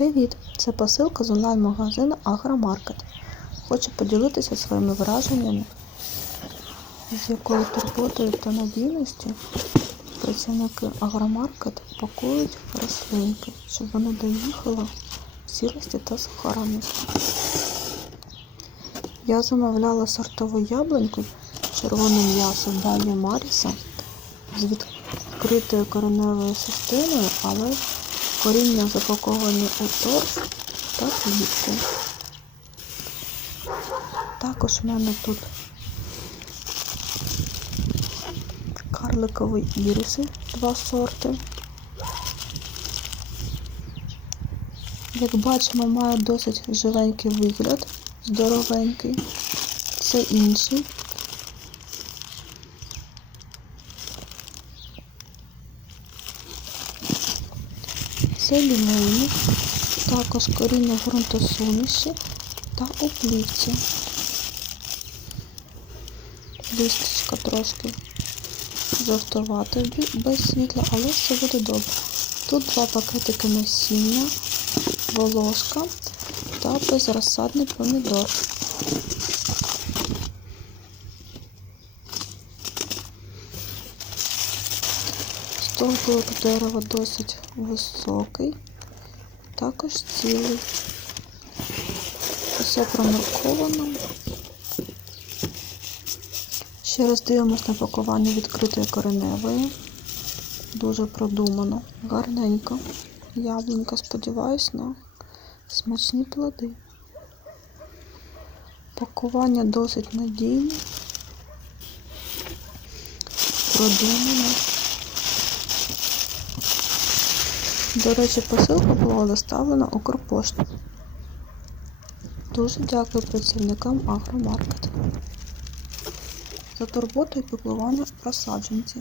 Привіт! Це посилка з онлайн-магазину Агромаркет. Хочу поділитися своїми враженнями, з якою турботою та надійністю працівники Агромаркет пакують рослинки, щоб вони доїхали в цілості та сохранності. Я замовляла сортову яблуньку червоне м'ясо Далі Маріса з відкритою кореневою системою, але коріння запаковані у торф та плівку. Також в мене тут карликові іриси, два сорти. Як бачимо, має досить живенький вигляд, здоровенький. Це інший. Це лімейник, також коріння ґрунтосуміші та у плівці. Листочка трошки жовтувата без світла, але все буде добре. Тут два пакетики насіння, волошка та безрозсадний помідор. Стовбурок дерева досить високий, також цілий. Все промарковано. Ще раз дивимось на пакування відкритої кореневої. Дуже продумано, гарненько. Яблунька, сподіваюсь, на смачні плоди. Пакування досить надійне, продумане. До речі, посилка була доставлена Укрпошту. Дуже дякую працівникам агромаркету за турботу і піклування про саджанці.